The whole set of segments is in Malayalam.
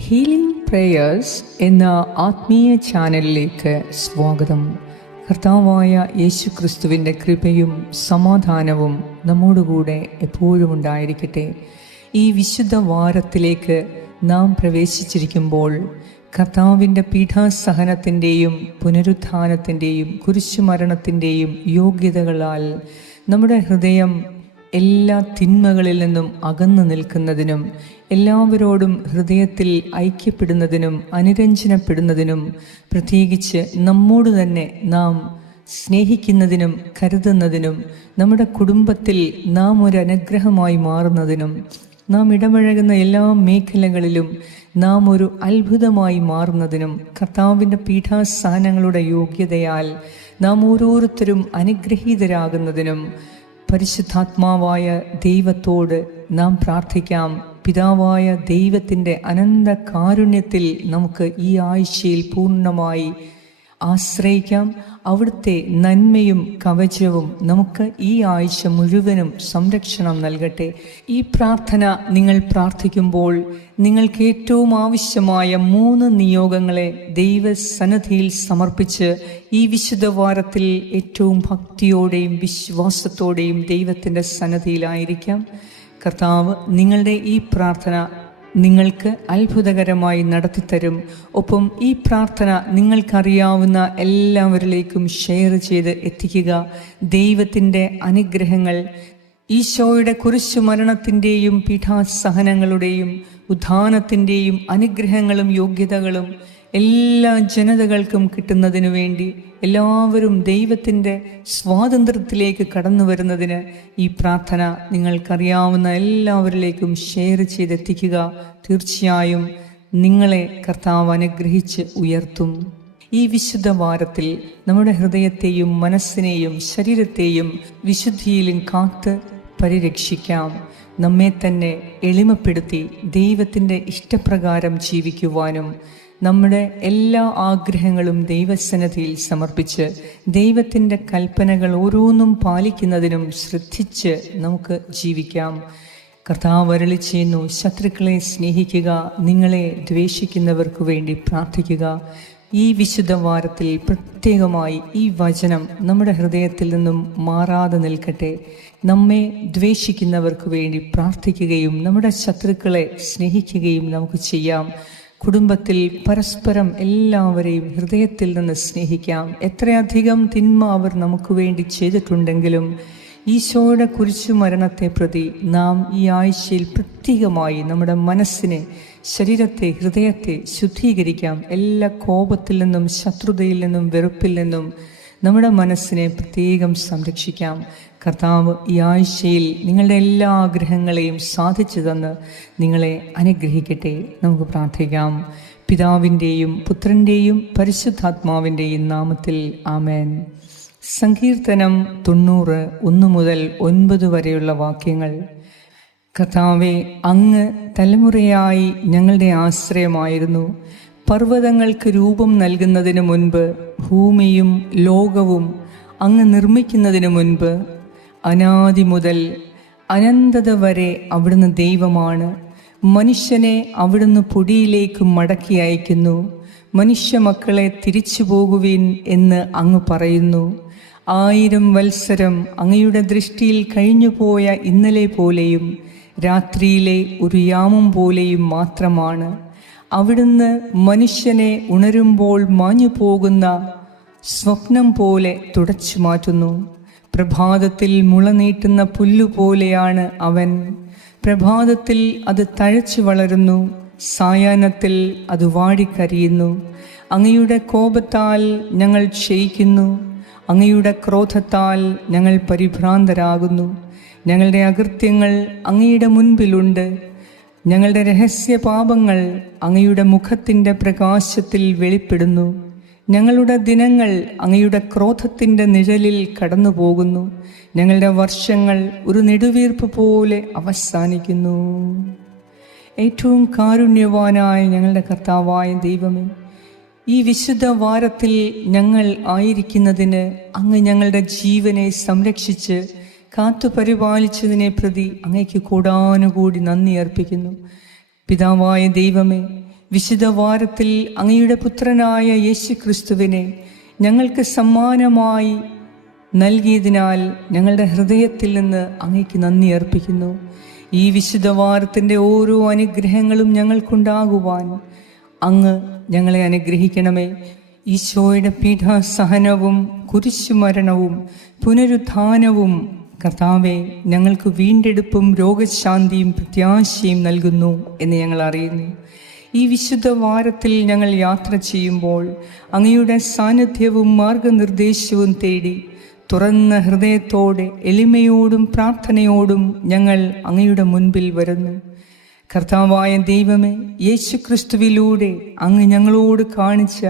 ഹീലിംഗ് പ്രേയേഴ്സ് എന്ന ആത്മീയ ചാനലിലേക്ക് സ്വാഗതം. കർത്താവായ യേശു ക്രിസ്തുവിന്റെ കൃപയും സമാധാനവും നമ്മോടുകൂടെ എപ്പോഴും ഉണ്ടായിരിക്കട്ടെ. ഈ വിശുദ്ധ വാരത്തിലേക്ക് നാം പ്രവേശിച്ചിരിക്കുമ്പോൾ കർത്താവിന്റെ പീഠാസഹനത്തിന്റെയും പുനരുത്ഥാനത്തിന്റെയും കുരിശുമരണത്തിന്റെയും യോഗ്യതകളാൽ നമ്മുടെ ഹൃദയം എല്ലാ തിന്മകളിൽ നിന്നും അകന്നു നിൽക്കുന്നതിനും എല്ലാവരോടും ഹൃദയത്തിൽ ഐക്യപ്പെടുന്നതിനും അനുരഞ്ജനപ്പെടുന്നതിനും പ്രത്യേകിച്ച് നമ്മോട് തന്നെ നാം സ്നേഹിക്കുന്നതിനും കരുതുന്നതിനും നമ്മുടെ കുടുംബത്തിൽ നാം ഒരു അനുഗ്രഹമായി മാറുന്നതിനും നാം ഇടപഴകുന്ന എല്ലാ മേഖലകളിലും നാം ഒരു അത്ഭുതമായി മാറുന്നതിനും കർത്താവിന്റെ പീഠാസ്ഥാനങ്ങളുടെ യോഗ്യതയാൽ നാം ഓരോരുത്തരും അനുഗ്രഹീതരാകുന്നതിനും പരിശുദ്ധാത്മാവായ ദൈവത്തോട് നാം പ്രാർത്ഥിക്കാം. പിതാവായ ദൈവത്തിന്റെ അനന്ത കാരുണ്യത്തിൽ നമുക്ക് ഈ ആഴ്ചയിൽ പൂർണമായി ആശ്രയിക്കാം. അവിടുത്തെ നന്മയും കവചവും നമുക്ക് ഈ ആഴ്ച മുഴുവനും സംരക്ഷണം നൽകട്ടെ. ഈ പ്രാർത്ഥന നിങ്ങൾ പ്രാർത്ഥിക്കുമ്പോൾ നിങ്ങൾക്ക് ഏറ്റവും ആവശ്യമായ മൂന്ന് നിയോഗങ്ങളെ ദൈവസന്നദ്ധിയിൽ സമർപ്പിച്ച് ഈ വിശുദ്ധ വാരത്തിൽ ഏറ്റവും ഭക്തിയോടെയും വിശ്വാസത്തോടെയും ദൈവത്തിന്റെ സന്നദ്ധിയിലായിരിക്കാം കർത്താവ് നിങ്ങളുടെ ഈ പ്രാർത്ഥന നിങ്ങൾക്ക് അത്ഭുതകരമായി നടത്തിത്തരും. ഒപ്പം ഈ പ്രാർത്ഥന നിങ്ങൾക്കറിയാവുന്ന എല്ലാവരിലേക്കും ഷെയർ ചെയ്ത് എത്തിക്കുക. ദൈവത്തിന്റെ അനുഗ്രഹങ്ങൾ ഈശോയുടെ കുരിശു മരണത്തിന്റെയും പീഠാസഹനങ്ങളുടെയും ഉദ്ധാനത്തിന്റെയും അനുഗ്രഹങ്ങളും യോഗ്യതകളും എല്ലാ ജനതകൾക്കും കിട്ടുന്നതിനു വേണ്ടി എല്ലാവരും ദൈവത്തിന്റെ സ്വാതന്ത്ര്യത്തിലേക്ക് കടന്നു വരുന്നതിന് ഈ പ്രാർത്ഥന നിങ്ങൾക്കറിയാവുന്ന എല്ലാവരിലേക്കും ഷെയർ ചെയ്തെത്തിക്കുക. തീർച്ചയായും നിങ്ങളെ കർത്താവ് അനുഗ്രഹിച്ച് ഉയർത്തും. ഈ വിശുദ്ധ വാരത്തിൽ നമ്മുടെ ഹൃദയത്തെയും മനസ്സിനെയും ശരീരത്തെയും വിശുദ്ധിയിലും കാത്ത് പരിരക്ഷിക്കാം. നമ്മെ തന്നെ എളിമപ്പെടുത്തി ദൈവത്തിന്റെ ഇഷ്ടപ്രകാരം ജീവിക്കുവാനും നമ്മുടെ എല്ലാ ആഗ്രഹങ്ങളും ദൈവസന്നദ്ധിയിൽ സമർപ്പിച്ച് ദൈവത്തിന്റെ കൽപ്പനകൾ ഓരോന്നും പാലിക്കുന്നതിനും ശ്രദ്ധിച്ച് നമുക്ക് ജീവിക്കാം. കർത്താവ് അരളി ചെയ്യുന്നു ശത്രുക്കളെ സ്നേഹിക്കുക നിങ്ങളെ ദ്വേഷിക്കുന്നവർക്ക് വേണ്ടി പ്രാർത്ഥിക്കുക. ഈ വിശുദ്ധ വാരത്തിൽ പ്രത്യേകമായി ഈ വചനം നമ്മുടെ ഹൃദയത്തിൽ നിന്നും മാറാതെ നിൽക്കട്ടെ. നമ്മെ ദ്വേഷിക്കുന്നവർക്ക് വേണ്ടി പ്രാർത്ഥിക്കുകയും നമ്മുടെ ശത്രുക്കളെ സ്നേഹിക്കുകയും നമുക്ക് ചെയ്യാം. കുടുംബത്തിൽ പരസ്പരം എല്ലാവരെയും ഹൃദയത്തിൽ നിന്ന് സ്നേഹിക്കാം. എത്രയധികം തിന്മ അവർ നമുക്ക് വേണ്ടി ചെയ്തിട്ടുണ്ടെങ്കിലും ഈശോയുടെ കുരിശു മരണത്തെ പ്രതി നാം ഈ ആഴ്ചയിൽ പ്രത്യേകമായി നമ്മുടെ മനസ്സിനെ ശരീരത്തെ ഹൃദയത്തെ ശുദ്ധീകരിക്കാം. എല്ലാ കോപത്തിൽ നിന്നും ശത്രുതയിൽ നിന്നും വെറുപ്പിൽ നിന്നും നമ്മുടെ മനസ്സിനെ പ്രത്യേകം സംരക്ഷിക്കാം. കർത്താവ് ഈ ആഴ്ചയിൽ നിങ്ങളുടെ എല്ലാ ആഗ്രഹങ്ങളെയും സാധിച്ചു തന്ന് നിങ്ങളെ അനുഗ്രഹിക്കട്ടെ. നമുക്ക് പ്രാർത്ഥിക്കാം. പിതാവിന്റെയും പുത്രന്റെയും പരിശുദ്ധാത്മാവിന്റെയും നാമത്തിൽ ആമേൻ. സങ്കീർത്തനം തൊണ്ണൂറ് ഒന്ന് മുതൽ ഒൻപത് വരെയുള്ള വാക്യങ്ങൾ. കർത്താവെ അങ്ങ് തലമുറയായി ഞങ്ങളുടെ ആശ്രയമായിരുന്നു. പർവതങ്ങൾക്ക് രൂപം നൽകുന്നതിന് മുൻപ് ഭൂമിയും ലോകവും അങ്ങ് നിർമ്മിക്കുന്നതിന് മുൻപ് അനാദി മുതൽ അനന്തത വരെ അവിടുന്ന് ദൈവമാണ്. മനുഷ്യനെ അവിടുന്ന് പൊടിയിലേക്ക് മടക്കി അയക്കുന്നു. മനുഷ്യ മക്കളെ തിരിച്ചു പോകുവിൻ എന്ന് അങ്ങ് പറയുന്നു. ആയിരം വത്സരം അങ്ങയുടെ ദൃഷ്ടിയിൽ കഴിഞ്ഞുപോയ ഇന്നലെ പോലെയും രാത്രിയിലെ ഒരു യാമം പോലെയും മാത്രമാണ്. അവിടുന്ന് മനുഷ്യനെ ഉണരുമ്പോൾ മാഞ്ഞു പോകുന്ന സ്വപ്നം പോലെ തുടച്ചു മാറ്റുന്നു. പ്രഭാതത്തിൽ മുളനീട്ടുന്ന പുല്ലുപോലെയാണ് അവൻ. പ്രഭാതത്തിൽ അത് തഴച്ചു വളരുന്നു. സായാഹ്നത്തിൽ അത് വാടിക്കരിയുന്നു. അങ്ങയുടെ കോപത്താൽ ഞങ്ങൾ ക്ഷയിക്കുന്നു. അങ്ങയുടെ ക്രോധത്താൽ ഞങ്ങൾ പരിഭ്രാന്തരാകുന്നു. ഞങ്ങളുടെ അകൃത്യങ്ങൾ അങ്ങയുടെ മുൻപിലുണ്ട്. ഞങ്ങളുടെ രഹസ്യ പാപങ്ങൾ അങ്ങയുടെ മുഖത്തിന്റെ പ്രകാശത്തിൽ വെളിപ്പെടുന്നു. ഞങ്ങളുടെ ദിനങ്ങൾ അങ്ങയുടെ ക്രോധത്തിന്റെ നിഴലിൽ കടന്നു പോകുന്നു ഞങ്ങളുടെ വർഷങ്ങൾ ഒരു നെടുവീർപ്പ് പോലെ അവസാനിക്കുന്നു. ഏറ്റവും കാരുണ്യവാനായ ഞങ്ങളുടെ കർത്താവായ ദൈവമേ ഈ വിശുദ്ധ വാരത്തിൽ ഞങ്ങൾ ആയിരിക്കുന്നതിന് അങ്ങ് ഞങ്ങളുടെ ജീവനെ സംരക്ഷിച്ച് കാത്തു പരിപാലിച്ചതിനെ പ്രതി അങ്ങയ്ക്ക് കൂടാനുകൂടി നന്ദി അർപ്പിക്കുന്നു. പിതാവായ ദൈവമേ വിശുദ്ധ വാരത്തിൽ അങ്ങയുടെ പുത്രനായ യേശു ക്രിസ്തുവിനെ ഞങ്ങൾക്ക് സമ്മാനമായി നൽകിയതിനാൽ ഞങ്ങളുടെ ഹൃദയത്തിൽ നിന്ന് അങ്ങയ്ക്ക് നന്ദി അർപ്പിക്കുന്നു. ഈ വിശുദ്ധ വാരത്തിന്റെ ഓരോ അനുഗ്രഹങ്ങളും ഞങ്ങൾക്കുണ്ടാകുവാൻ അങ്ങ് ഞങ്ങളെ അനുഗ്രഹിക്കണമേ. ഈശോയുടെ പീഠാസഹനവും കുരിശുമരണവും പുനരുത്ഥാനവും കർത്താവെ ഞങ്ങൾക്ക് വീണ്ടെടുപ്പും രോഗശാന്തിയും പ്രത്യാശയും നൽകുന്നു എന്ന് ഞങ്ങൾ അറിയുന്നു. ഈ വിശുദ്ധ വാരത്തിൽ ഞങ്ങൾ യാത്ര ചെയ്യുമ്പോൾ അങ്ങയുടെ സാന്നിധ്യവും മാർഗനിർദ്ദേശവും തേടി തുറന്ന ഹൃദയത്തോടെ എളിമയോടും പ്രാർത്ഥനയോടും ഞങ്ങൾ അങ്ങയുടെ മുൻപിൽ വരുന്നു. കർത്താവായ ദൈവമേ യേശുക്രിസ്തുവിലൂടെ അങ്ങ് ഞങ്ങളോട് കാണിച്ച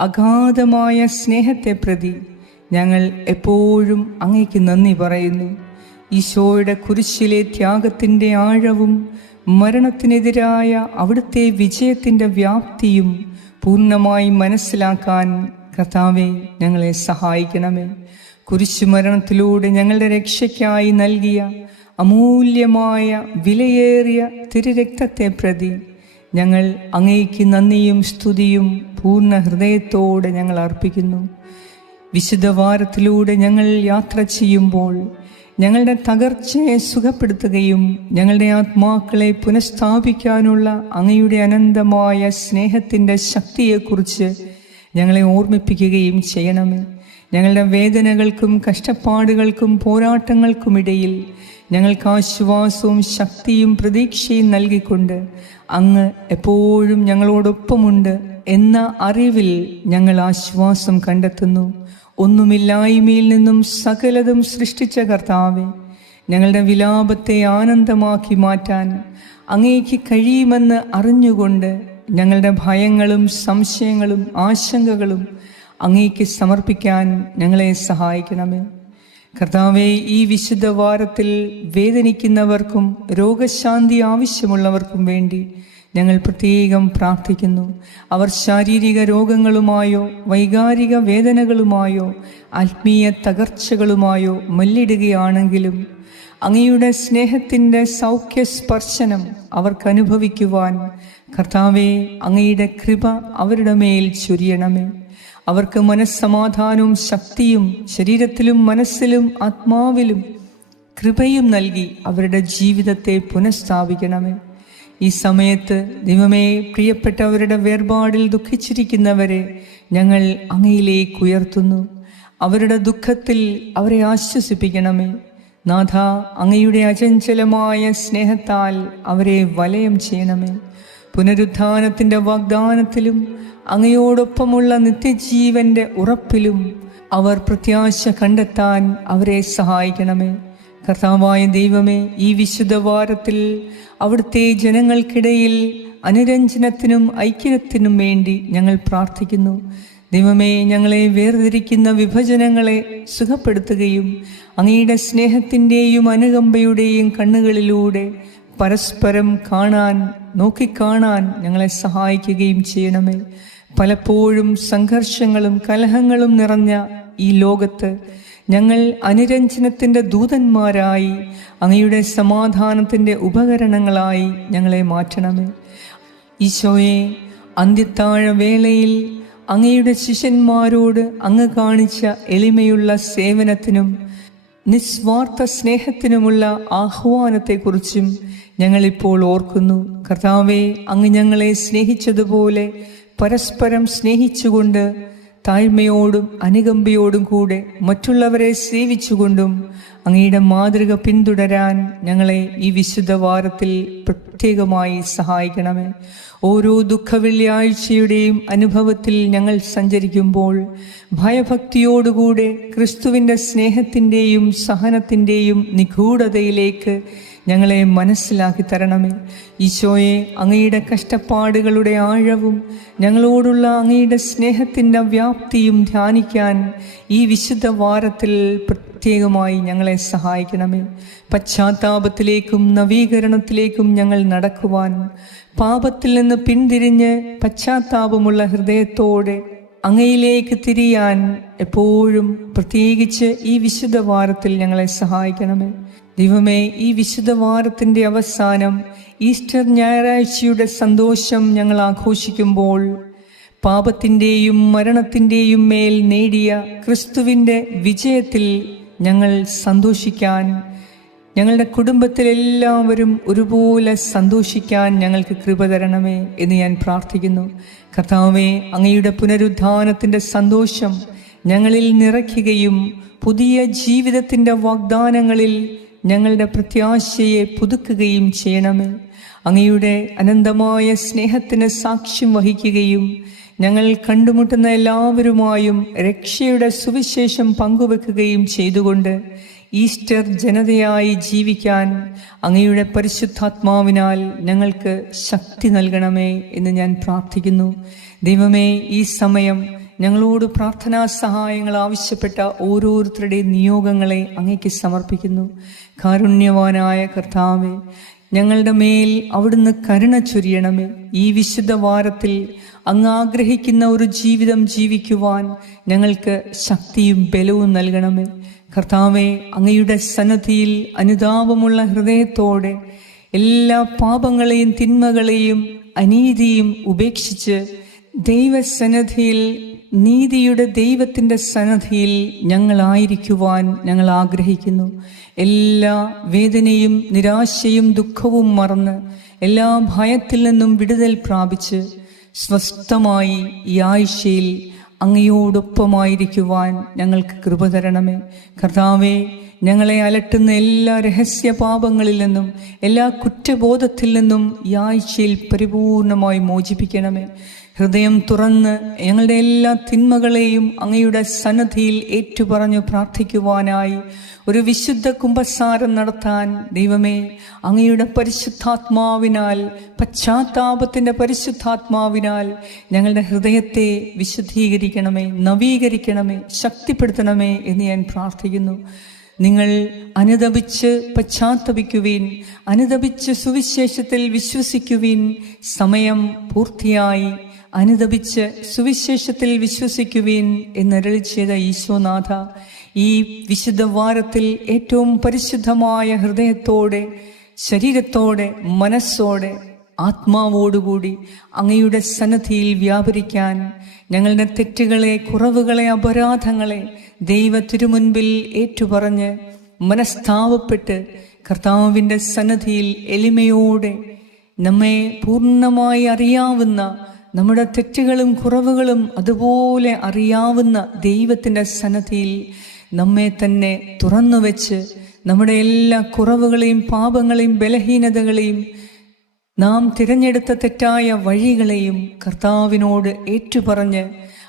അഗാധമായ സ്നേഹത്തെ പ്രതി ഞങ്ങൾ എപ്പോഴും അങ്ങയ്ക്ക് നന്ദി പറയുന്നു. ഈശോയുടെ കുരിശിലെ ത്യാഗത്തിന്റെ ആഴവും മരണത്തിനെതിരായ അവിടുത്തെ വിജയത്തിന്റെ വ്യാപ്തിയും പൂർണമായി മനസ്സിലാക്കാൻ കർത്താവെ ഞങ്ങളെ സഹായിക്കണമേ. കുരിശുമരണത്തിലൂടെ ഞങ്ങളുടെ രക്ഷയ്ക്കായി നൽകിയ അമൂല്യമായ വിലയേറിയ തിരുരക്തത്തെ പ്രതി ഞങ്ങൾ അങ്ങേക്ക് നന്ദിയും സ്തുതിയും പൂർണ ഹൃദയത്തോടെ ഞങ്ങൾ അർപ്പിക്കുന്നു. വിശുദ്ധവാരത്തിലൂടെ ഞങ്ങൾ യാത്ര ചെയ്യുമ്പോൾ ഞങ്ങളുടെ തകർച്ചയെ സുഖപ്പെടുത്തുകയും ഞങ്ങളുടെ ആത്മാക്കളെ പുനഃസ്ഥാപിക്കാനുള്ള അങ്ങയുടെ അനന്തമായ സ്നേഹത്തിന്റെ ശക്തിയെക്കുറിച്ച് ഞങ്ങളെ ഓർമ്മിപ്പിക്കുകയും ചെയ്യണമേ. ഞങ്ങളുടെ വേദനകൾക്കും കഷ്ടപ്പാടുകൾക്കും പോരാട്ടങ്ങൾക്കുമിടയിൽ ഞങ്ങൾക്ക് ആശ്വാസവും ശക്തിയും പ്രതീക്ഷയും നൽകിക്കൊണ്ട് അങ്ങ് എപ്പോഴും ഞങ്ങളോടൊപ്പമുണ്ട് എന്ന അറിവിൽ ഞങ്ങൾ ആശ്വാസം കണ്ടെത്തുന്നു. ഒന്നുമില്ലായ്മയിൽ നിന്നും സകലതും സൃഷ്ടിച്ച കർത്താവെ ഞങ്ങളുടെ വിലാപത്തെ ആനന്ദമാക്കി മാറ്റാൻ അങ്ങേക്ക് കഴിയുമെന്ന് അറിഞ്ഞുകൊണ്ട് ഞങ്ങളുടെ ഭയങ്ങളും സംശയങ്ങളും ആശങ്കകളും അങ്ങേക്ക് സമർപ്പിക്കാൻ ഞങ്ങളെ സഹായിക്കണമേ. കർത്താവെ ഈ വിശുദ്ധ വാരത്തിൽ വേദനിക്കുന്നവർക്കും രോഗശാന്തി ആവശ്യമുള്ളവർക്കും വേണ്ടി ഞങ്ങൾ പ്രത്യേകം പ്രാർത്ഥിക്കുന്നു. അവർ ശാരീരിക രോഗങ്ങളുമായോ വൈകാരിക വേദനകളുമായോ ആത്മീയ തകർച്ചകളുമായോ മല്ലിടുകയാണെങ്കിലും അങ്ങയുടെ സ്നേഹത്തിന്റെ അവർക്ക് അനുഭവിക്കുവാൻ കർത്താവെ അങ്ങയുടെ കൃപ അവരുടെ മേൽ ചൊരിയണമേ. അവർക്ക് മനസ്സമാധാനവും ശക്തിയും ശരീരത്തിലും മനസ്സിലും ആത്മാവിലും കൃപയും നൽകി അവരുടെ ജീവിതത്തെ പുനഃസ്ഥാപിക്കണമേ. ഈ സമയത്ത് ദൈവമേ പ്രിയപ്പെട്ടവരുടെ വേർപാടിൽ ദുഃഖിച്ചിരിക്കുന്നവരെ ഞങ്ങൾ അങ്ങയിലേക്ക് ഉയർത്തുന്നു. അവരുടെ ദുഃഖത്തിൽ അവരെ ആശ്വസിപ്പിക്കണമേ. നാഥ അങ്ങയുടെ അചഞ്ചലമായ സ്നേഹത്താൽ അവരെ വലയം ചെയ്യണമേ. പുനരുത്ഥാനത്തിന്റെ വാഗ്ദാനത്തിലും അങ്ങയോടൊപ്പമുള്ള നിത്യജീവന്റെ ഉറപ്പിലും അവർ പ്രത്യാശ കണ്ടെത്താൻ അവരെ സഹായിക്കണമേ. കർത്താവായ ദൈവമേ ഈ വിശുദ്ധ വാരത്തിൽ അവിടുത്തെ ജനങ്ങൾക്കിടയിൽ അനുരഞ്ജനത്തിനും ഐക്യത്തിനും വേണ്ടി ഞങ്ങൾ പ്രാർത്ഥിക്കുന്നു. ദൈവമേ ഞങ്ങളെ വേർതിരിക്കുന്ന വിഭജനങ്ങളെ സുഖപ്പെടുത്തുകയും അങ്ങയുടെ സ്നേഹത്തിന്റെയും അനുകമ്പയുടെയും കണ്ണുകളിലൂടെ പരസ്പരം കാണാൻ നോക്കിക്കാണാൻ ഞങ്ങളെ സഹായിക്കുകയും ചെയ്യണമേ. പലപ്പോഴും സംഘർഷങ്ങളും കലഹങ്ങളും നിറഞ്ഞ ഈ ലോകത്ത് ഞങ്ങൾ അനുരഞ്ജനത്തിന്റെ ദൂതന്മാരായി അങ്ങയുടെ സമാധാനത്തിന്റെ ഉപകരണങ്ങളായി ഞങ്ങളെ മാറ്റണമേ. ഈശോയെ അന്ത്യത്താഴ വേളയിൽ അങ്ങയുടെ ശിഷ്യന്മാരോട് അങ്ങ് കാണിച്ച എളിമയുള്ള സേവനത്തിനും നിസ്വാർത്ഥ സ്നേഹത്തിനുമുള്ള ആഹ്വാനത്തെക്കുറിച്ചും ഞങ്ങളിപ്പോൾ ഓർക്കുന്നു. കർത്താവെ അങ്ങ് ഞങ്ങളെ സ്നേഹിച്ചതുപോലെ പരസ്പരം സ്നേഹിച്ചുകൊണ്ട് താഴ്മയോടും അനുകമ്പയോടും കൂടെ മറ്റുള്ളവരെ സേവിച്ചുകൊണ്ടും അങ്ങയുടെ മാതൃക പിന്തുടരാൻ ഞങ്ങളെ ഈ വിശുദ്ധ വാരത്തിൽ പ്രത്യേകമായി സഹായിക്കണമേ. ഓരോ ദുഃഖ വെള്ളിയാഴ്ചയുടെയും അനുഭവത്തിൽ ഞങ്ങൾ സഞ്ചരിക്കുമ്പോൾ ഭയഭക്തിയോടുകൂടെ ക്രിസ്തുവിന്റെ സ്നേഹത്തിന്റെയും സഹനത്തിന്റെയും നിഗൂഢതയിലേക്ക് ഞങ്ങളെ മനസ്സിലാക്കി തരണമേ. ഈശോയെ അങ്ങയുടെ കഷ്ടപ്പാടുകളുടെ ആഴവും ഞങ്ങളോടുള്ള അങ്ങയുടെ സ്നേഹത്തിന്റെ വ്യാപ്തിയും ധ്യാനിക്കാൻ ഈ വിശുദ്ധ വാരത്തിൽ പ്രത്യേകമായി ഞങ്ങളെ സഹായിക്കണമേ. പശ്ചാത്താപത്തിലേക്കും നവീകരണത്തിലേക്കും ഞങ്ങൾ നടക്കുവാൻ പാപത്തിൽ നിന്ന് പിന്തിരിഞ്ഞ് പശ്ചാത്താപമുള്ള ഹൃദയത്തോടെ അങ്ങയിലേക്ക് തിരിയാൻ എപ്പോഴും പ്രത്യേകിച്ച് ഈ വിശുദ്ധ വാരത്തിൽ ഞങ്ങളെ സഹായിക്കണമേ. ദൈവമേ ഈ വിശുദ്ധ അവസാനം ഈസ്റ്റർ ഞായറാഴ്ചയുടെ സന്തോഷം ഞങ്ങൾ ആഘോഷിക്കുമ്പോൾ പാപത്തിന്റെയും മരണത്തിന്റെയും മേൽ നേടിയ ക്രിസ്തുവിന്റെ വിജയത്തിൽ ഞങ്ങൾ സന്തോഷിക്കാൻ ഞങ്ങളുടെ കുടുംബത്തിലെല്ലാവരും ഒരുപോലെ സന്തോഷിക്കാൻ ഞങ്ങൾക്ക് കൃപ തരണമേ എന്ന് ഞാൻ പ്രാർത്ഥിക്കുന്നു. കർത്താവേ അങ്ങയുടെ പുനരുദ്ധാനത്തിന്റെ സന്തോഷം ഞങ്ങളിൽ നിറയ്ക്കുകയും പുതിയ ജീവിതത്തിന്റെ വാഗ്ദാനങ്ങളിൽ ഞങ്ങളുടെ പ്രത്യാശയെ പുതുക്കുകയും ചെയ്യണമേ. അങ്ങയുടെ അനന്തമായ സ്നേഹത്തിന് സാക്ഷ്യം വഹിക്കുകയും ഞങ്ങൾ കണ്ടുമുട്ടുന്ന എല്ലാവരുമായും രക്ഷയുടെ സുവിശേഷം പങ്കുവെക്കുകയും ചെയ്തുകൊണ്ട് ഈസ്റ്റർ ജനതയായി ജീവിക്കാൻ അങ്ങയുടെ പരിശുദ്ധാത്മാവിനാൽ ഞങ്ങൾക്ക് ശക്തി നൽകണമേ എന്ന് ഞാൻ പ്രാർത്ഥിക്കുന്നു. ദൈവമേ ഈ സമയം ഞങ്ങളോട് പ്രാർത്ഥനാ സഹായങ്ങൾ ആവശ്യപ്പെട്ട ഓരോരുത്തരുടെ നിയോഗങ്ങളെ അങ്ങേക്ക് സമർപ്പിക്കുന്നു. കാരുണ്യവാനായ കർത്താവെ ഞങ്ങളുടെ മേൽ അവിടുന്ന് കരുണ ചൊരിയണമേ. ഈ വിശുദ്ധ വാരത്തിൽ അങ്ങ് ആഗ്രഹിക്കുന്ന ഒരു ജീവിതം ജീവിക്കുവാൻ ഞങ്ങൾക്ക് ശക്തിയും ബലവും നൽകണമേ. കർത്താവെ അങ്ങയുടെ സന്നദ്ധിയിൽ അനുതാപമുള്ള ഹൃദയത്തോടെ എല്ലാ പാപങ്ങളെയും തിന്മകളെയും അനീതിയും ഉപേക്ഷിച്ച് ദൈവസന്നദ്ധിയിൽ നീതിയുടെ ദൈവത്തിന്റെ സന്നദ്ധിയിൽ ഞങ്ങളായിരിക്കുവാൻ ഞങ്ങൾ ആഗ്രഹിക്കുന്നു. എല്ലാ വേദനയും നിരാശയും ദുഃഖവും മറന്ന് എല്ലാ ഭയത്തിൽ നിന്നും വിടുതൽ പ്രാപിച്ച് സ്വസ്ഥമായി ഈ ആഴ്ചയിൽ അങ്ങയോടൊപ്പമായിരിക്കുവാൻ ഞങ്ങൾക്ക് കൃപ തരണമേ. കർത്താവേ ഞങ്ങളെ അലട്ടുന്ന എല്ലാ രഹസ്യ പാപങ്ങളിൽ നിന്നും എല്ലാ കുറ്റബോധത്തിൽ നിന്നും ഈ ആഴ്ചയിൽ പരിപൂർണമായി മോചിപ്പിക്കണമേ. ഹൃദയം തുറന്ന് ഞങ്ങളുടെ എല്ലാ തിന്മകളെയും അങ്ങയുടെ സന്നദ്ധിയിൽ ഏറ്റുപറഞ്ഞു പ്രാർത്ഥിക്കുവാനായി ഒരു വിശുദ്ധ കുംഭസാരം നടത്താൻ ദൈവമേ അങ്ങയുടെ പരിശുദ്ധാത്മാവിനാൽ പശ്ചാത്താപത്തിന്റെ പരിശുദ്ധാത്മാവിനാൽ ഞങ്ങളുടെ ഹൃദയത്തെ വിശുദ്ധീകരിക്കണമേ നവീകരിക്കണമേ ശക്തിപ്പെടുത്തണമേ എന്ന് ഞാൻ പ്രാർത്ഥിക്കുന്നു. നിങ്ങൾ അനുദപിച്ച് പശ്ചാത്തപിക്കുവീൻ അനുദപിച്ച് സുവിശേഷത്തിൽ വിശ്വസിക്കുവീൻ സമയം പൂർത്തിയായി അനുദപിച്ച് സുവിശേഷത്തിൽ വിശ്വസിക്കുവീൻ എന്നരളി ചെയ്ത ഈശോനാഥ ഈ വിശുദ്ധ വാരത്തിൽ ഏറ്റവും പരിശുദ്ധമായ ഹൃദയത്തോടെ ശരീരത്തോടെ മനസ്സോടെ ആത്മാവോടുകൂടി അങ്ങയുടെ സന്നദ്ധിയിൽ വ്യാപരിക്കാൻ ഞങ്ങളുടെ തെറ്റുകളെ കുറവുകളെ അപരാധങ്ങളെ ദൈവ തിരുമുൻപിൽ ഏറ്റുപറഞ്ഞ് മനസ്താവപ്പെട്ട് കർത്താവിന്റെ സന്നദ്ധിയിൽ എളിമയോടെ നമ്മെ പൂർണമായി അറിയാവുന്ന നമ്മുടെ തെറ്റുകളും കുറവുകളും അതുപോലെ അറിയാവുന്ന ദൈവത്തിന്റെ സന്നദ്ധിയിൽ നമ്മെ തന്നെ തുറന്നു വെച്ച് നമ്മുടെ എല്ലാ കുറവുകളെയും പാപങ്ങളെയും ബലഹീനതകളെയും നാം തിരഞ്ഞെടുത്ത തെറ്റായ വഴികളെയും കർത്താവിനോട് ഏറ്റുപറഞ്ഞ്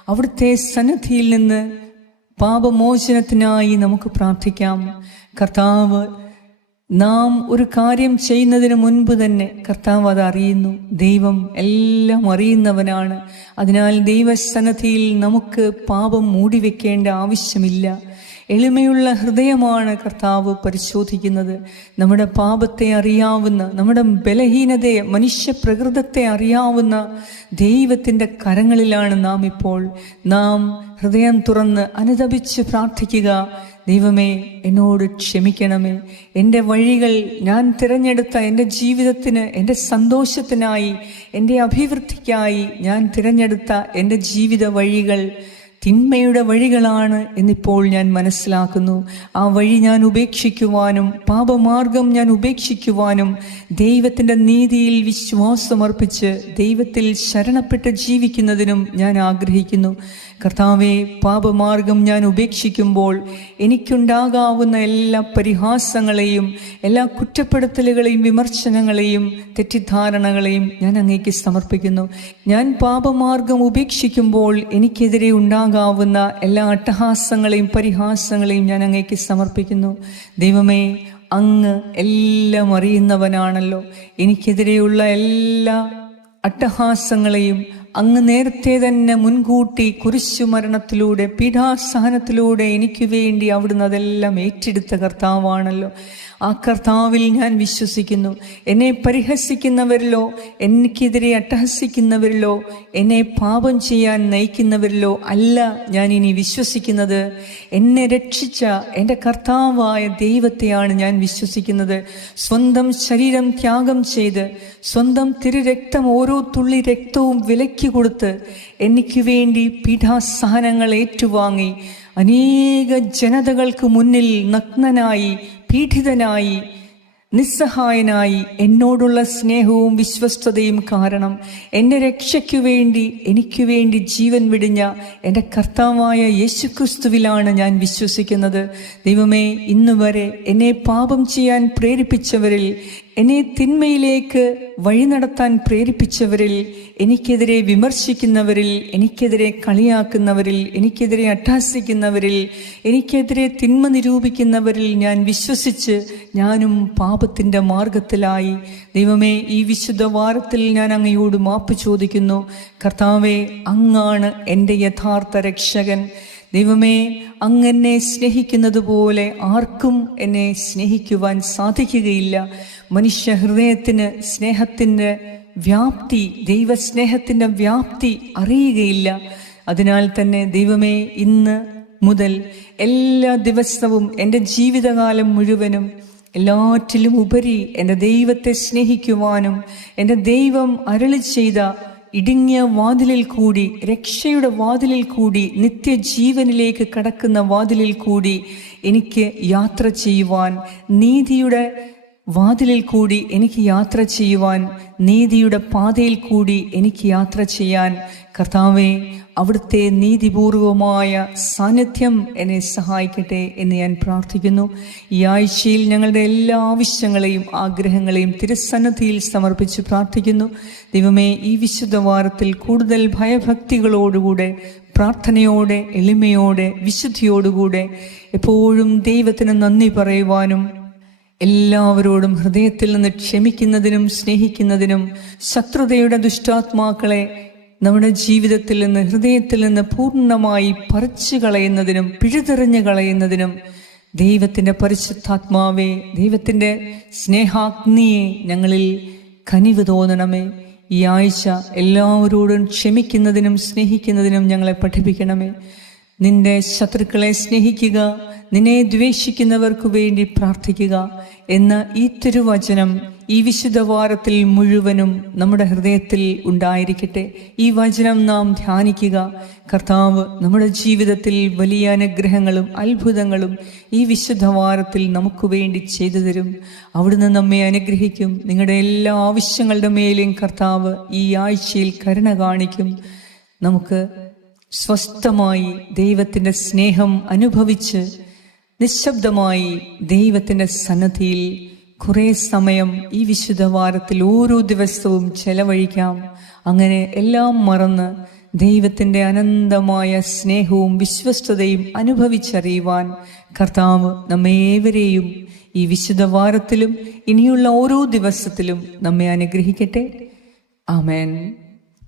അവിടുത്തെ സന്നദ്ധിയിൽ നിന്ന് പാപമോചനത്തിനായി നമുക്ക് പ്രാർത്ഥിക്കാം. കർത്താവ് നാം ഒരു കാര്യം ചെയ്യുന്നതിന് മുൻപ് തന്നെ കർത്താവ് അത് അറിയുന്നു. ദൈവം എല്ലാം അറിയുന്നവനാണ്. അതിനാൽ ദൈവസന്നദ്ധിയിൽ നമുക്ക് പാപം മൂടിവെക്കേണ്ട ആവശ്യമില്ല. എളിമയുള്ള ഹൃദയമാണ് കർത്താവ് പരിശോധിക്കുന്നത്. നമ്മുടെ പാപത്തെ അറിയാവുന്ന നമ്മുടെ ബലഹീനതയെ മനുഷ്യപ്രകൃതത്തെ അറിയാവുന്ന ദൈവത്തിന്റെ കരങ്ങളിലാണ് നാം ഇപ്പോൾ. നാം ഹൃദയം തുറന്ന് അനുദപിച്ച് പ്രാർത്ഥിക്കുക ദൈവമേ എന്നോട് ക്ഷമിക്കണമേ. എന്റെ വഴികൾ ഞാൻ തിരഞ്ഞെടുത്ത എന്റെ ജീവിതത്തിന് എന്റെ സന്തോഷത്തിനായി എന്റെ അഭിവൃദ്ധിക്കായി ഞാൻ തിരഞ്ഞെടുത്ത എന്റെ ജീവിത വഴികൾ തിന്മയുടെ വഴികളാണ് എന്നിപ്പോൾ ഞാൻ മനസ്സിലാക്കുന്നു. ആ വഴി ഞാൻ ഉപേക്ഷിക്കുവാനും പാപമാർഗം ഞാൻ ഉപേക്ഷിക്കുവാനും ദൈവത്തിന്റെ നീതിയിൽ വിശ്വാസമർപ്പിച്ച് ദൈവത്തിൽ ശരണപ്പെട്ട് ജീവിക്കുന്നതിനും ഞാൻ ആഗ്രഹിക്കുന്നു. കർത്താവെ പാപമാർഗം ഞാൻ ഉപേക്ഷിക്കുമ്പോൾ എനിക്കുണ്ടാകാവുന്ന എല്ലാ പരിഹാസങ്ങളെയും എല്ലാ കുറ്റപ്പെടുത്തലുകളെയും വിമർശനങ്ങളെയും തെറ്റിദ്ധാരണകളെയും ഞാൻ അങ്ങേക്ക് സമർപ്പിക്കുന്നു. ഞാൻ പാപമാർഗം ഉപേക്ഷിക്കുമ്പോൾ എനിക്കെതിരെ ഉണ്ടാകാവുന്ന എല്ലാ അട്ടഹാസങ്ങളെയും പരിഹാസങ്ങളെയും ഞാൻ അങ്ങേക്ക് സമർപ്പിക്കുന്നു. ദൈവമേ അങ്ങ് എല്ലാം അറിയുന്നവനാണല്ലോ. എനിക്കെതിരെയുള്ള എല്ലാ അട്ടഹാസങ്ങളെയും അങ്ങ് നേരത്തെ തന്നെ മുൻകൂട്ടി കുരിശുമരണത്തിലൂടെ പീഠാസഹനത്തിലൂടെ എനിക്ക് വേണ്ടി അവിടുന്ന് അതെല്ലാം ഏറ്റെടുത്ത കർത്താവാണല്ലോ. ആ കർത്താവിൽ ഞാൻ വിശ്വസിക്കുന്നു. എന്നെ പരിഹസിക്കുന്നവരിലോ എനിക്കെതിരെ അട്ടഹസിക്കുന്നവരിലോ എന്നെ പാപം ചെയ്യാൻ നയിക്കുന്നവരിലോ അല്ല ഞാൻ ഇനി വിശ്വസിക്കുന്നത്. എന്നെ രക്ഷിച്ച എന്റെ കർത്താവായ ദൈവത്തെയാണ് ഞാൻ വിശ്വസിക്കുന്നത്. സ്വന്തം ശരീരം ത്യാഗം ചെയ്ത് സ്വന്തം തിരുരക്തം ഓരോ തുള്ളി രക്തവും വിലക്കി കൊടുത്ത് എനിക്ക് വേണ്ടി പീഠാസഹനങ്ങൾ ഏറ്റുവാങ്ങി. അനേക ജനതകൾക്ക് മുന്നിൽ നഗ്നനായി പീഡിതനായി നിസ്സഹായനായി എന്നോടുള്ള സ്നേഹവും വിശ്വസ്തതയും കാരണം എന്റെ രക്ഷയ്ക്കു വേണ്ടി എനിക്ക് വേണ്ടി ജീവൻ വിടിഞ്ഞ എന്റെ കർത്താവായ യേശുക്രിസ്തുവിലാണ് ഞാൻ വിശ്വസിക്കുന്നത്. ദൈവമേ ഇന്നുവരെ എന്നെ പാപം ചെയ്യാൻ പ്രേരിപ്പിച്ചവരിൽ എന്നെ തിന്മയിലേക്ക് വഴി നടത്താൻ പ്രേരിപ്പിച്ചവരിൽ എനിക്കെതിരെ വിമർശിക്കുന്നവരിൽ എനിക്കെതിരെ കളിയാക്കുന്നവരിൽ എനിക്കെതിരെ അട്ടാസിക്കുന്നവരിൽ എനിക്കെതിരെ തിന്മ നിരൂപിക്കുന്നവരിൽ ഞാൻ വിശ്വസിച്ച് ഞാനും പാപത്തിന്റെ മാർഗത്തിലായി. ദൈവമേ ഈ വിശുദ്ധ വാരത്തിൽ ഞാൻ അങ്ങയോട് മാപ്പ് ചോദിക്കുന്നു. കർത്താവെ അങ്ങാണ് എന്റെ യഥാർത്ഥ രക്ഷകൻ. ദൈവമേ അങ്ങനെ സ്നേഹിക്കുന്നത് പോലെ ആർക്കും എന്നെ സ്നേഹിക്കുവാൻ സാധിക്കുകയില്ല. മനുഷ്യ ഹൃദയത്തിന് സ്നേഹത്തിന്റെ വ്യാപ്തി ദൈവസ്നേഹത്തിന്റെ വ്യാപ്തി അറിയുകയില്ല. അതിനാൽ തന്നെ ദൈവമേ ഇന്ന് മുതൽ എല്ലാ ദിവസവും എന്റെ ജീവിതകാലം മുഴുവനും എല്ലാറ്റിലും ഉപരി എന്റെ ദൈവത്തെ സ്നേഹിക്കുവാനും എന്റെ ദൈവം അരളി ചെയ്ത ഇടുങ്ങിയ വാതിലിൽ കൂടി രക്ഷയുടെ വാതിലിൽ കൂടി നിത്യജീവനിലേക്ക് കടക്കുന്ന വാതിലിൽ കൂടി എനിക്ക് യാത്ര ചെയ്യുവാൻ നീതിയുടെ വാതിലിൽ കൂടി എനിക്ക് യാത്ര ചെയ്യുവാൻ നീതിയുടെ പാതയിൽ കൂടി എനിക്ക് യാത്ര ചെയ്യാൻ കർത്താവെ അവിടുത്തെ നീതിപൂർവമായ സാന്നിധ്യം എന്നെ സഹായിക്കട്ടെ എന്ന് ഞാൻ പ്രാർത്ഥിക്കുന്നു. ഈ ആഴ്ചയിൽ ഞങ്ങളുടെ എല്ലാ ആവശ്യങ്ങളെയും ആഗ്രഹങ്ങളെയും തിരുസന്നദ്ധിയിൽ സമർപ്പിച്ച് പ്രാർത്ഥിക്കുന്നു. ദൈവമേ ഈ വിശുദ്ധ വാരത്തിൽ കൂടുതൽ ഭയഭക്തികളോടുകൂടെ പ്രാർത്ഥനയോടെ എളിമയോടെ വിശുദ്ധിയോടുകൂടെ എപ്പോഴും ദൈവത്തിന് നന്ദി പറയുവാനും എല്ലാവരോടും ഹൃദയത്തിൽ നിന്ന് ക്ഷമിക്കുന്നതിനും സ്നേഹിക്കുന്നതിനും ശത്രുതയുടെ ദുഷ്ടാത്മാക്കളെ നമ്മുടെ ജീവിതത്തിൽ നിന്ന് ഹൃദയത്തിൽ നിന്ന് പൂർണമായി പറിച്ചു കളയുന്നതിനും പിഴുതെറിഞ്ഞു കളയുന്നതിനും ദൈവത്തിന്റെ പരിശുദ്ധാത്മാവെ ദൈവത്തിന്റെ സ്നേഹാഗ്നിയെ ഞങ്ങളിൽ കനിവ് തോന്നണമേ. ഈ ആഴ്ച എല്ലാവരോടും ക്ഷമിക്കുന്നതിനും സ്നേഹിക്കുന്നതിനും ഞങ്ങളെ പഠിപ്പിക്കണമേ. നിന്റെ ശത്രുക്കളെ സ്നേഹിക്കുക നിന്നെ ദ്വേഷിക്കുന്നവർക്ക് വേണ്ടി പ്രാർത്ഥിക്കുക എന്ന ഈ തിരുവചനം ഈ വിശുദ്ധ വാരത്തിൽ മുഴുവനും നമ്മുടെ ഹൃദയത്തിൽ ഉണ്ടായിരിക്കട്ടെ. ഈ വചനം നാം ധ്യാനിക്കുക. കർത്താവ് നമ്മുടെ ജീവിതത്തിൽ വലിയ അനുഗ്രഹങ്ങളും അത്ഭുതങ്ങളും ഈ വിശുദ്ധ വാരത്തിൽ നമുക്ക് വേണ്ടി ചെയ്തു തരും. അവിടുന്ന് നമ്മെ അനുഗ്രഹിക്കും. നിങ്ങളുടെ എല്ലാ ആവശ്യങ്ങളുടെ മേലും കർത്താവ് ഈ ആഴ്ചയിൽ കരുണ കാണിക്കും. നമുക്ക് സ്വസ്ഥമായി ദൈവത്തിന്റെ സ്നേഹം അനുഭവിച്ച് നിശബ്ദമായി ദൈവത്തിന്റെ സന്നദ്ധിയിൽ കുറേ സമയം ഈ വിശുദ്ധ വാരത്തിൽ ഓരോ ദിവസവും ചെലവഴിക്കാം. അങ്ങനെ എല്ലാം മറന്ന് ദൈവത്തിന്റെ അനന്തമായ സ്നേഹവും വിശ്വസ്തതയും അനുഭവിച്ചറിയുവാൻ കർത്താവ് നമ്മേവരെയും ഈ വിശുദ്ധ വാരത്തിലും ഇനിയുള്ള ഓരോ ദിവസത്തിലും നമ്മെ അനുഗ്രഹിക്കട്ടെ. ആമേൻ.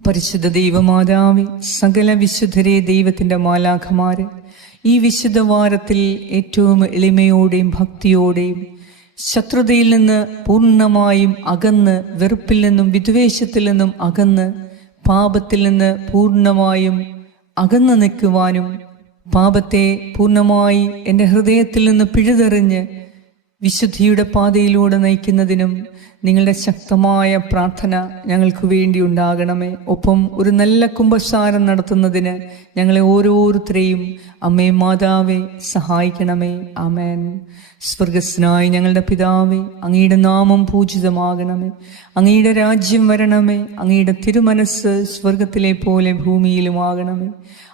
പരിശുദ്ധ ദൈവമാതാവി സകല വിശുദ്ധരെ ദൈവത്തിന്റെ മാലാഖമാരെ ഈ വിശുദ്ധ വാരത്തിൽ ഏറ്റവും എളിമയോടെയും ഭക്തിയോടെയും ശത്രുതയിൽ നിന്ന് പൂർണമായും അകന്ന് വെറുപ്പിൽ നിന്നും വിദ്വേഷത്തിൽ നിന്നും അകന്ന് പാപത്തിൽ നിന്ന് പൂർണമായും അകന്നു നിൽക്കുവാനും പാപത്തെ പൂർണമായി എന്റെ ഹൃദയത്തിൽ നിന്ന് പിഴുതെറിഞ്ഞ് വിശുദ്ധിയുടെ പാതയിലൂടെ നയിക്കുന്നതിനും നിങ്ങളുടെ ശക്തമായ പ്രാർത്ഥന ഞങ്ങൾക്ക് വേണ്ടി ഉണ്ടാകണമേ. ഒപ്പം ഒരു നല്ല കുംഭസാരം നടത്തുന്നതിന് ഞങ്ങളെ ഓരോരുത്തരെയും അമ്മേ മാതാവെ സഹായിക്കണമേ. അമേൻ സ്വർഗസ്നായി ഞങ്ങളുടെ പിതാവെ അങ്ങയുടെ നാമം പൂജിതമാകണമേ. അങ്ങയുടെ രാജ്യം വരണമേ. അങ്ങയുടെ തിരുമനസ് സ്വർഗത്തിലെ പോലെ ഭൂമിയിലുമാകണമേ.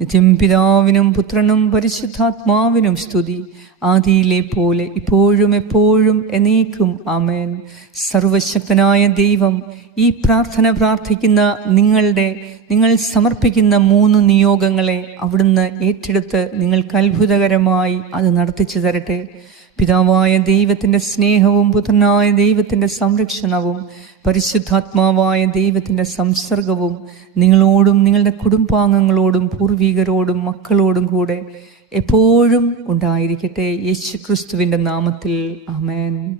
നിത്യം പിതാവിനും പുത്രനും പരിശുദ്ധാത്മാവിനും സ്തുതി. ആദിയിലെ പോലെ ഇപ്പോഴും എപ്പോഴും എന്നേക്കും ആമേൻ. സർവശക്തനായ ദൈവം ഈ പ്രാർത്ഥന പ്രാർത്ഥിക്കുന്ന നിങ്ങളുടെ നിങ്ങൾ സമർപ്പിക്കുന്ന മൂന്ന് നിയോഗങ്ങളെ അവിടുന്ന് ഏറ്റെടുത്ത് നിങ്ങൾക്ക് അത്ഭുതകരമായി അത് നടത്തിച്ചു തരട്ടെ. പിതാവായ ദൈവത്തിന്റെ സ്നേഹവും പുത്രനായ ദൈവത്തിന്റെ സംരക്ഷണവും പരിശുദ്ധാത്മാവായ ദൈവത്തിന്റെ സംസർഗവും നിങ്ങളോടും നിങ്ങളുടെ കുടുംബാംഗങ്ങളോടും പൂർവികരോടും മക്കളോടും കൂടെ എപ്പോഴും ഉണ്ടായിരിക്കട്ടെ. യേശു ക്രിസ്തുവിന്റെ നാമത്തിൽ. അമേൻ